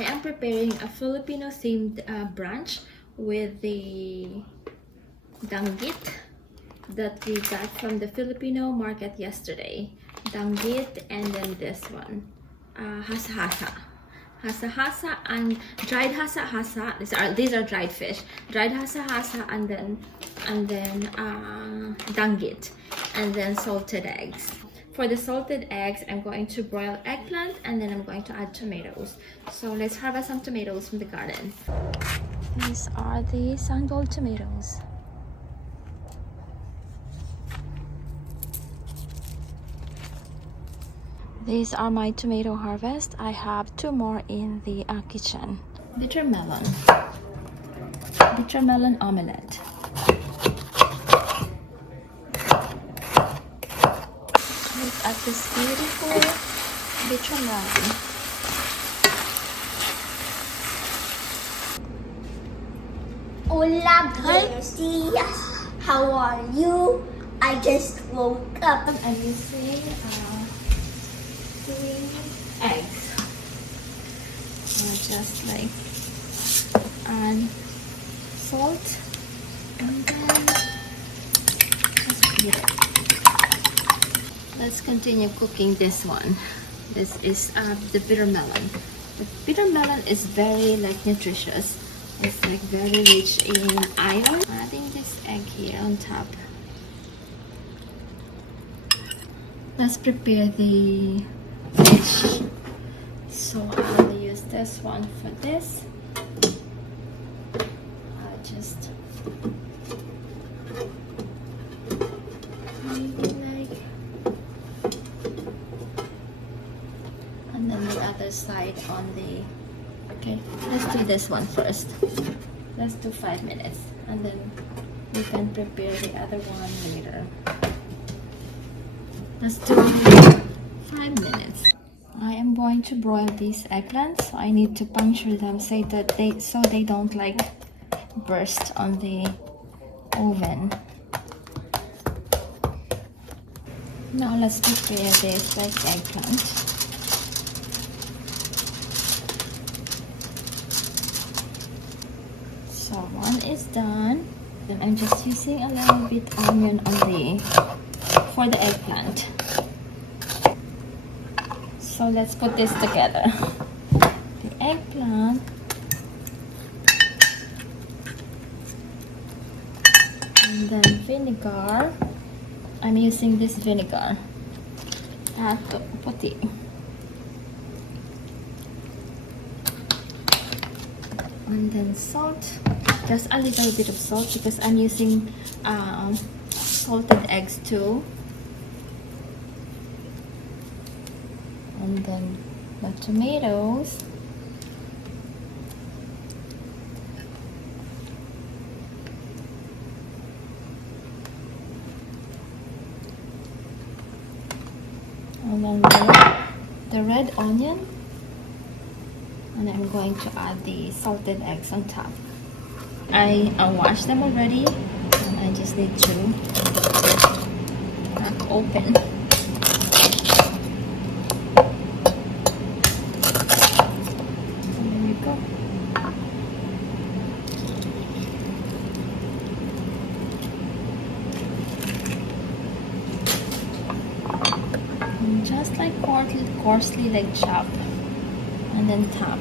I am preparing a Filipino themed brunch with the danggit that we got from the Filipino market yesterday. Danggit, and then this one, hasa-hasa. Hasa-hasa and dried hasa-hasa. These are dried fish. Dried hasa-hasa, and then danggit, and then salted eggs. For the salted eggs, I'm going to broil eggplant, and then I'm going to add tomatoes. So let's harvest some tomatoes from the garden. These are the sanggol tomatoes. These are my tomato harvest. I have 2 more in the kitchen. Bitter melon omelet. Look at this beautiful bitter melon. Hola, buenos días. How are you? I just woke up. I'm using 3 eggs. Just like and salt, and then just beat it. Let's continue cooking this one. This is the bitter melon. The bitter melon is very nutritious. It's very rich in iron. Adding this egg here on top. Let's prepare the fish. So I'll use this one for this. I'll just and then the other side on the. Okay, let's do this one first. Let's do 5 minutes, and then we can prepare the other one later. Let's do 5 minutes. I am going to broil these eggplants. So I need to puncture them so they don't burst on the oven. Now let's prepare this eggplant. So one is done. Then I'm just using a little bit onion for the eggplant. So let's put this together. The eggplant, and then vinegar. I'm using this vinegar. Puti. And then salt. Just a little bit of salt because I'm using salted eggs too. And then the tomatoes. And then the red onion. And I'm going to add the salted eggs on top. I washed them already, and I just need to crack open. There we go. And just coarsely chop, and then top.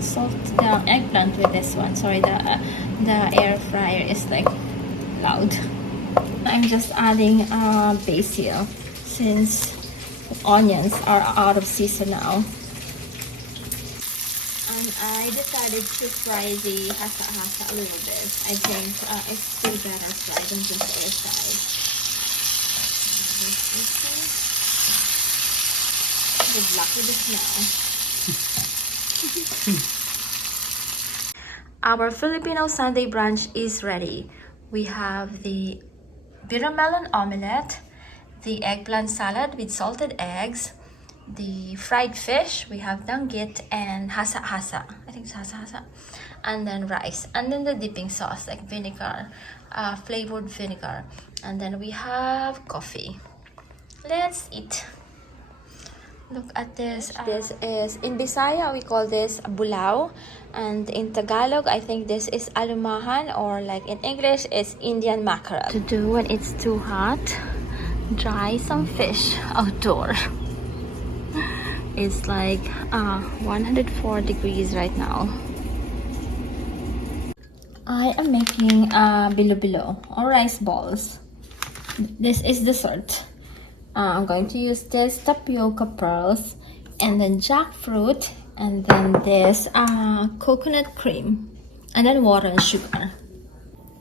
Salt the eggplant with this one. Sorry, the air fryer is loud. I'm just adding basil since onions are out of season now. And I decided to fry the hasa-hasa a little bit. I think it's still better fried than just air fried. Good luck with the smell. Our Filipino Sunday brunch is ready. We have the bitter melon omelet, the eggplant salad with salted eggs, the fried fish. We have danggit and hasa-hasa. I think it's hasa-hasa. And then rice. And then the dipping sauce, vinegar, flavored vinegar. And then we have coffee. Let's eat. Look at this. This is, in Bisaya, we call this bulao. And in Tagalog, I think this is alumahan, or like in English, it's Indian mackerel. To do when it's too hot, dry some fish outdoor. It's like 104 degrees right now. I am making bilo-bilo, or rice balls. This is dessert. I'm going to use this tapioca pearls, and then jackfruit, and then this coconut cream, and then water and sugar.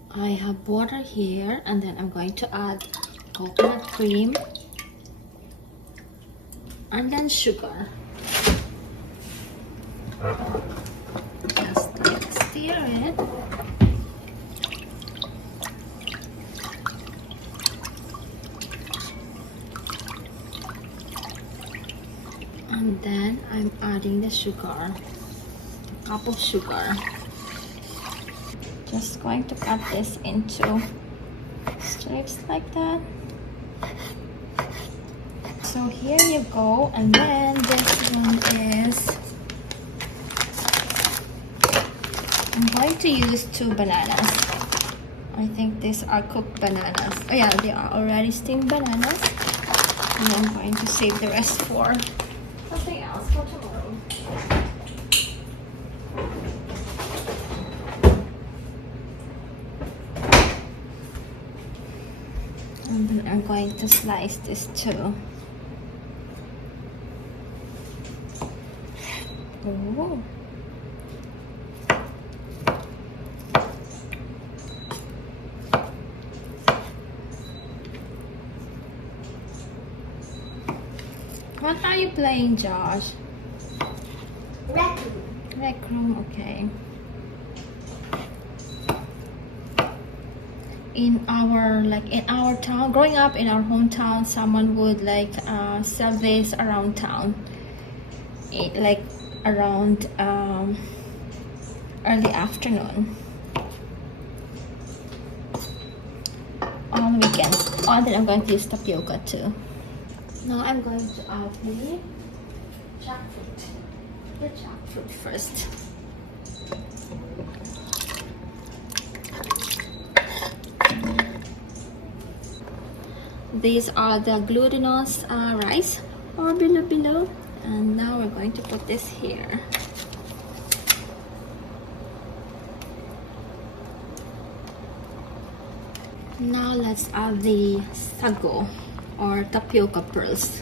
I have water here, and then I'm going to add coconut cream, and then sugar. Just like stir it. And then I'm adding the sugar, a cup of sugar. Just going to cut this into strips like that. So here you go, and then this one is, I'm going to use 2 bananas. I think these are cooked bananas. Oh yeah, they are already steamed bananas. And I'm going to save the rest for something else for tomorrow. And then I'm going to slice this too. Oh. What are you playing, Josh? Rec room. Rec room, okay. In our town, growing up in our hometown, someone would sell this around town, around early afternoon, on weekends. Oh, and then I'm going to use tapioca too. Now I'm going to add the jackfruit. The jackfruit first. These are the glutinous rice, or bilo-bilo, and now we're going to put this here. Now let's add the sago, or tapioca pearls.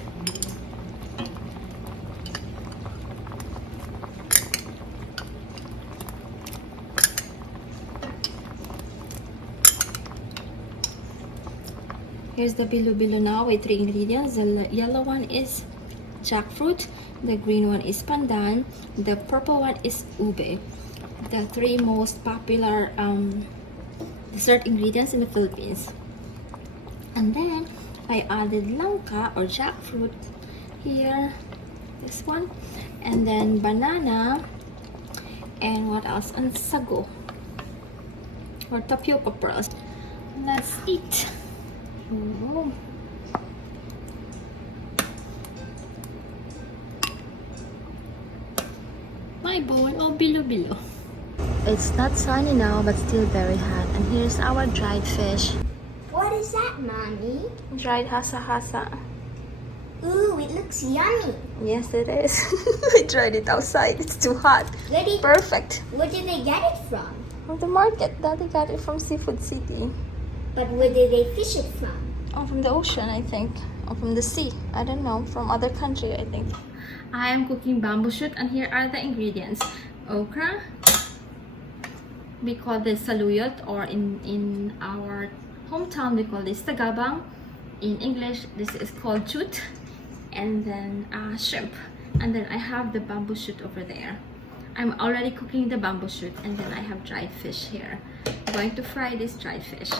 Here's the bilo-bilo now with 3 ingredients. The yellow one is jackfruit, the green one is pandan, the purple one is ube. The 3 most popular dessert ingredients in the Philippines. And then I added langka, or jackfruit here, this one, and then banana, and what else, and sago, or tapioca pearls. Let's eat. Ooh. My bowl of bilo-bilo. It's not sunny now, but still very hot. And here's our dried fish. What is that, Mommy? Dried hasa-hasa. Ooh, it looks yummy. Yes, it is. I tried it outside. It's too hot. Perfect. Where did they get it from? From the market. Daddy got it from Seafood City. But where did they fish it from? Oh, from the ocean, I think. Or from the sea. I don't know. From other country, I think. I am cooking bamboo shoot, and here are the ingredients. Okra. We call this saluyot, or in our hometown we call this tagabang. In English, this is called jute. And then shrimp. And then I have the bamboo shoot over there. I'm already cooking the bamboo shoot, and then I have dried fish here. I'm going to fry this dried fish.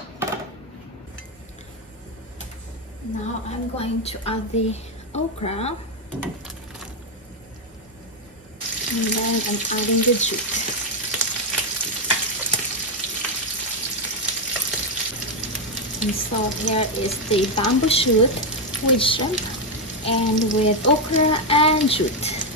Now I'm going to add the okra, and then I'm adding the jute. And so here is the bamboo shoot with shrimp, and with okra and jute.